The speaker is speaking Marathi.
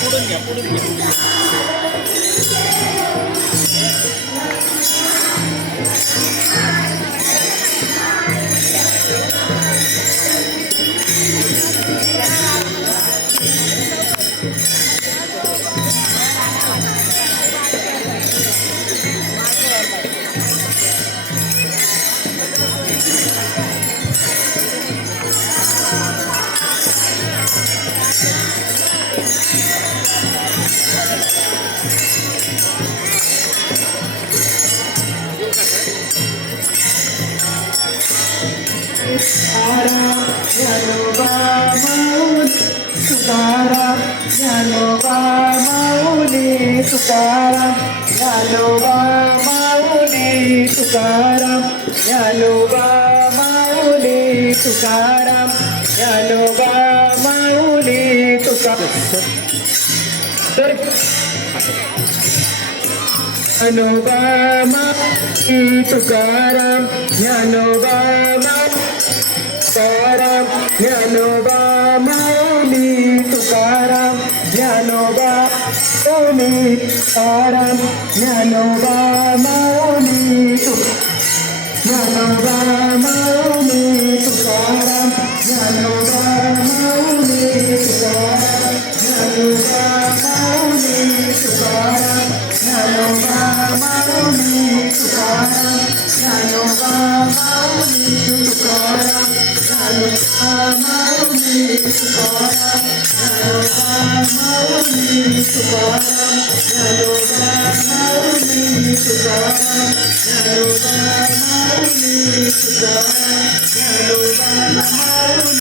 पुढून घ्या पुढून घ्या. तुकाराम ज्ञानोबा माऊली तुकाराम ज्ञानोबा माऊली तुकाराम ज्ञानोबा माऊली तुकाराम ज्ञानोबा माऊली तुकाराम ज्ञानोबा माऊली तुकाराम ज्ञानोबा तुकाराम ज्ञानोबा माऊली तुकाराम ज्ञानोबा माऊली तुकाराम ज्ञानोबा माऊली ज्ञानोबा माऊली तुकाराम ज्ञानोबा माऊली तुकाराम ज्ञानोबा माऊली तुकाराम ज्ञानोबा माऊली तुकाराम ज्ञानोबा माऊली तुकाराम ज्ञानोबा माऊली तुकाराम ज्ञानोबा माऊली तुकाराम ज्ञानोबा माऊली तुकाराम ज्ञानोबा माऊली तुकाराम ज्ञानोबा माऊली